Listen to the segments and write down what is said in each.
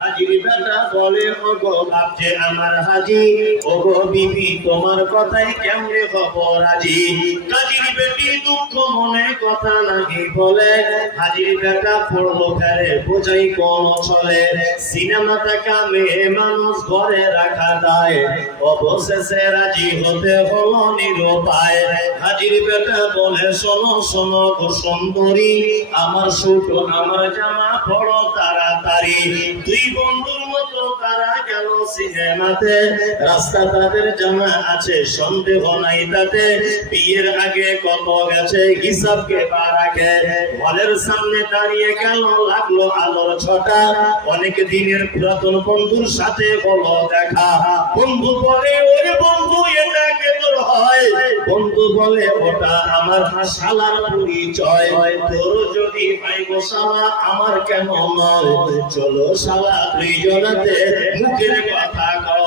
হাজির বেটা বলে ওগো বাপ যে আমার হাজি, ওগো বিবি তোমার কথাই কেমনে খবর রাজি। কাজীর বেটি দুঃখ মনে কথা নাকি বলে, হাজির বেটা পড়লো ফেরে বোঝাই কোন চলে। সিনেমা দেখা মেয়ে মানুষ ঘরে রাখা দায়, অবশেষে রাজি হতে হলো নিরুপায়। হাজির বেটা বলে শোনো শোনো গো সুন্দরী, আমার সুখ আমার জামা পড়ো তাড়াতাড়ি। দুই বন্ধুর মতো তারা গেল সিনেমাতে, রাস্তা তাদের জানা আছে সন্দেহ নাই তাতে। বিয়ের আগে কত গেছে হিসাব কে বারাকে, হলের সামনে দাঁড়িয়ে গেল লাগলো আলোর ছটা। অনেক দিনের পুরাতন বন্ধুর সাথে বলো দেখা। বন্ধু বলে ওরে বন্ধু এটা কে তোর হয়, বন্ধু বলে ওটা আমার শালার পরিচয়। তোর যদি ভাই গো শালা আমার কেন নয়, চলো শালা দুইজনাতে মুখের কথা কও।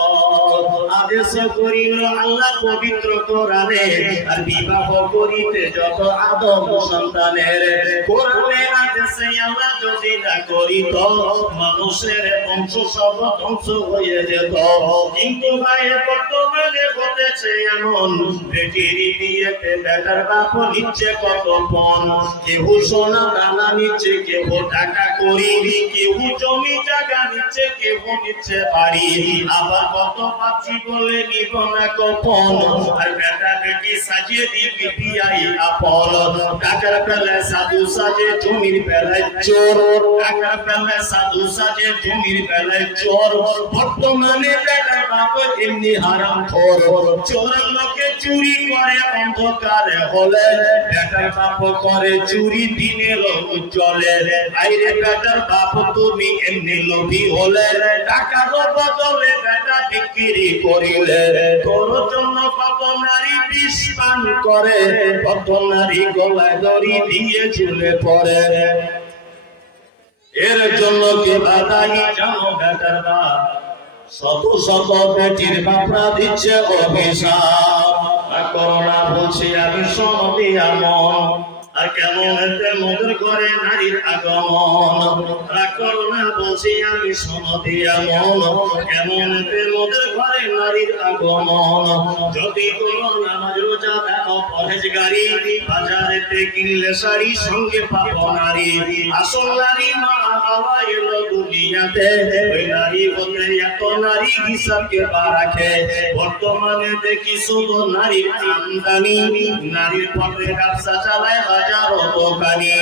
আদেশ করিল আল্লাহ পবিত্র কোরআনে, আর বিবাহ করিতে যত আদম সন্তানের। কোরআনের আদেশে আল্লাহ যদি না করিত, মানুষের বংশ সব ধ্বংস হয়ে যেত। কিন্তু ভাই বর্তমানে ঘটেছে এমন, বেটির বিয়েতে বেটার বাপ নিচ্ছে কত পণ। কেউ সোনা দানা নিচ্ছে, কেউ টাকা করি, কেউ জমি জায়গা নিচ্ছে, কেউ নিচ্ছে বাড়ি। আবার কত পাচ্ছি বলে নিব না গোপন, আর বেটা বেটি সাজিয়ে দিবি বিয়াই আপন। টাকার বেলা সাধু সাজে, জমির বেলায় চোর। টাকার বেলা সাধু সাজে, জমির বেলায় চোর। বর্তমানে বেটার বাপ এমনি হারাম খোর। চোর লোকে চুরি করে অন্ধকারে হলে, বেটার বাপ করে চুরি দিনের উজ্জ্বলে। আইরে বেটার বাপ তুমি এমনি লোভী হলে, টাকার বদলে বেটা বিক্রি করিলে। তোর জন্য কত নারী বিষ পান করে, কত নারী গলায় দড়ি দিয়ে ঝুলে পড়ে। এর জন্য কে বাদাই জানো বেটার বাপ, শত শত বেটির বাপরা দিচ্ছে অভিশাপ। করোনা বলছি আমি সনদি আমন, আর কেমন মোদের ঘরে নারীর আগমন। করোনা বলছি আমি সনদি আমন, কেমন মোদের ঘরে নারীর আগমন। যদি কোনো নামাজ রোজা দেখো পরহেজগারি, বাজারেতে কিনলে শাড়ি সঙ্গে পাবো নারী। আসল নারী মা বাবা এলো দুনিয়াতে, ওই নারী হতে এত নারী হিসাবকে বারাখে। বর্তমানে দেখি শুধু নারীর আমদানি, নারীর পথে ব্যবসা চালায় বাজার ও দোকানি।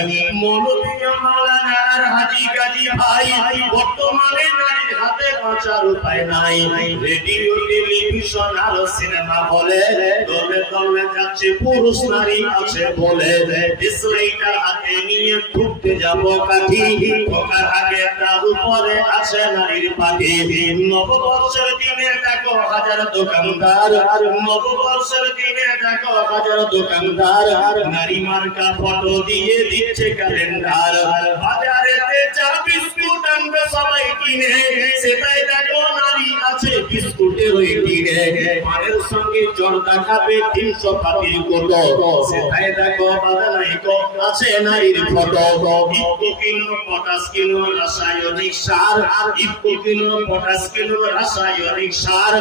মৌলভী মাওলানার হাজি গাজী ভাই, বর্তমানে নারীর হাতে বাঁচার উপায় নাই। রেডিও টেলিভিশন আর সিনেমা বলে, দলে দলে যাচ্ছে পুরুষ নারী আছে বলে। ডিসলাইটার হাতে নিয়ে ঢুকতে যাব কাঠি, ঢোকার আগে তার উপরে আছে নারীর পাখি। নববর্ষের দিনে দেখো হাজার দোকানদার, নববর্ষের দিনে দেখো হাজার দোকানদার, নারী মার্কা ফটো দিয়ে দিচ্ছে ক্যালেন্ডার। বাজারেতে চা বিস্কুট আনবে সবাই কিনে, সেটাই দেখো নারী আছে বিস্কুটের ওই কিনে। পানের সঙ্গে জর্দা খাবে 300 পাতির কোটো, সেটাই দেখো বাদানাই আছে নারীর photo. IFFCO kilo potash kilo রাসায়নিক সার, ইফকো কিলো পটাশ কিলো রাসায়নিক সার।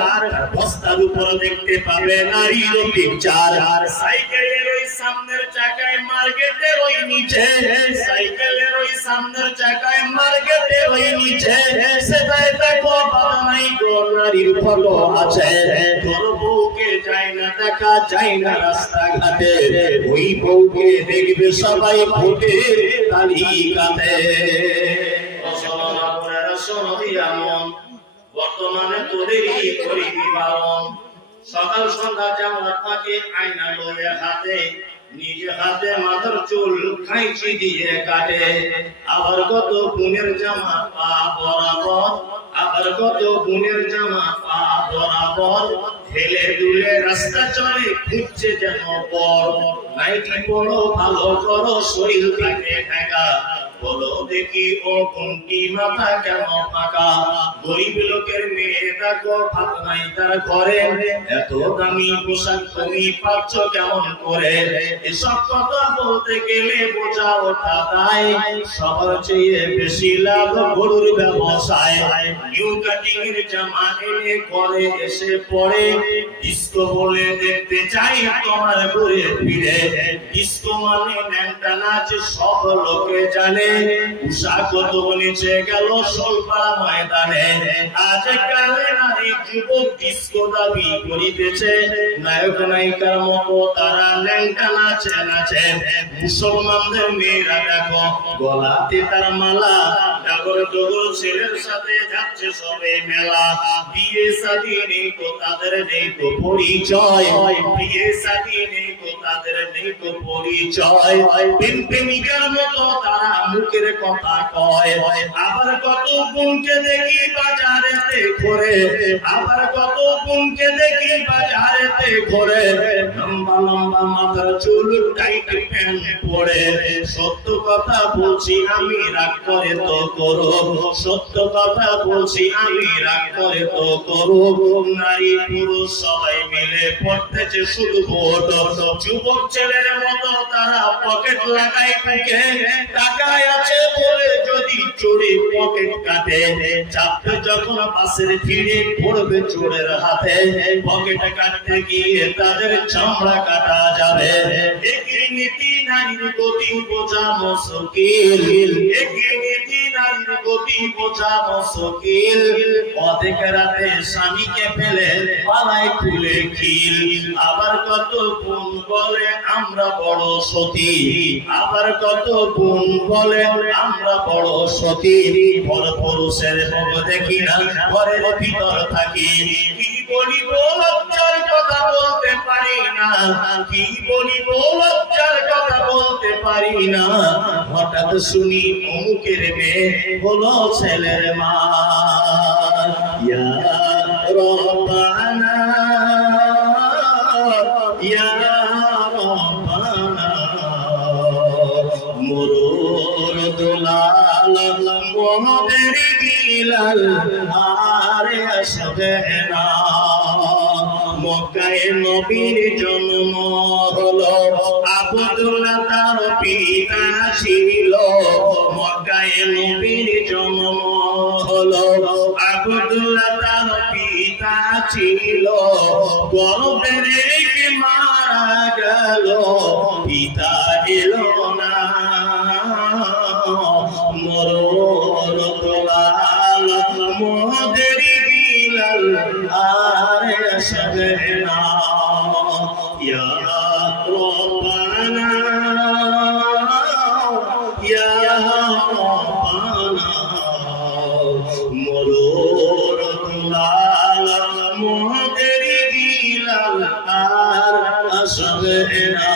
বস্তার উপর দেখতে পাবে নারীর পিকচার। সাইকেলের ওই সামনের চাকায় মার্কেটের ওই নিচে, সাইকেলের ওই সামনের চাকায় মার্কেটের ওই নিচে, সেটাই দেখো বাদানাই গো নারীর ফটো আছে। তোর বউকে যায় না দেখা যায় না রাস্তাঘাটে, ওই বউকে দেখবে সবাই ভোটের তালিকাতে। বর্তমানে তোদেরই করিবি পালন। সকাল সন্ধ্যা জামাত থাকে আয়না লয়ে হাতে, নিজে হাতে মাথার চুল খাইছি দিয়ে কাটে। আবার কত গুণের জামা পা বরাবর, আবার কত গুণের জামা পা বরাবর। ঠেলে দুলে রাস্তা চলে খুঁজছে যেন পর। নাইটি পড়ো ভালো করো শরীর থাকে ঢাকা, বলো দেখি ও কোনটি মাথা কেন ফাঁকা। গরিব লোকের মেয়ে দেখো ভাত নাই তার ঘরে, এত দামি পোশাক তুমি পাচ্ছ কেমন করে? এসব কথা বলতে গেলে বোঝা ওঠা দায়, সবার চেয়ে বেশি লাভ গরুর ব্যবসায়। নিউ কাটিং এর জামা এনে ঘরে এসে পড়ে, ডিস্কো বলে দেখতে চাই তোমার ঘুরে ফিরে। ডিস্কো মানে ন্যাংটা নাচ সব লোকে জানে, উষা কত নিচে গেল সোলপাড়া ময়দানে। আজকাল নারী যুবক ডিস্কো দাবি করিতেছে, নায়ক নায়িকার মতো তারা ন্যাংটা নাচে নাচে। মুসলমানদের মেয়েরা দেখো গলাতে তার মালা, ডাগর ডগর ছেলের সাথে যাচ্ছে সবে মেলা। বিয়ে শাদী নেই তো তাদের নেই তো পরিচয়, বিয়ে শাদী নেই তো তাদের নেই তো পরিচয়। প্রেমিকার মতো তারা মুখের কথা কয়, আবার কত বোনকে দেখি বাজারেতে ঘোরে, আবার কত বোনকে দেখি বাজারেতে ঘোরে। লম্বা লম্বা মাথার চুল টাইট প্যান্ট পরে, সত্য কথা বলছি আমি রাগ করে তো করো, সত্য কথা বলছি আমি রাগ করে তো করো। নারী পুরুষ সবাই মিলে পড়তেছে শুধু ভোট, যুবক ছেলের মতো তারা পকেট লাগাই বুকে, টাকায় আছে বলে যদি চোরে পকেট কাটে, চাপতে যখন পাশের ভিড়ে পড়বে চোরের হাতে, পকেট কাটতে গিয়ে তাদের চামড়া কাটা যাবে। একই নীতি নারীর গতি বোঝা মুশকিল, একই নীতি নারীর গতি বোঝা মুশকিল। অর্ধেক রাতে স্বামীকে ফেলে পালায় খুলে খিল, আবার কত গুণ বলে আমরা বড় সতী, আবার কত গুণ বলে আমরা বড় সতী। পর পুরুষের মুখ দেখি না, ঘরের ভিতর থাকি। কি বলিব লজ্জার কথা বলতে পারি না, কি বলিব লজ্জার কথা বলতে পারি না। হঠাৎ শুনি অমুকের মেয়ে হলো ছেলের মা। ইয়া রব্বানা ইয়া রব্বানা, মুরুর দুলাল মোদের গিলাল আরে আসবে না। মক্কায় নবীর জন্ম হলো, আব্দুল্লাহ তার পিতা ছিল। মক্কায় নবীর জন্ম হলো, আব্দুল্লাহ তার পিতা ছিল। গর্ভে রেখে মারা গেল, পিতা এলো না। মরুর দুলাল মোদের গিলাল আরে আসবে না। ইয়া রব্বানা ইয়া রব্বানা, মরুর দুলাল মোদের গিলাল আর আসবে না।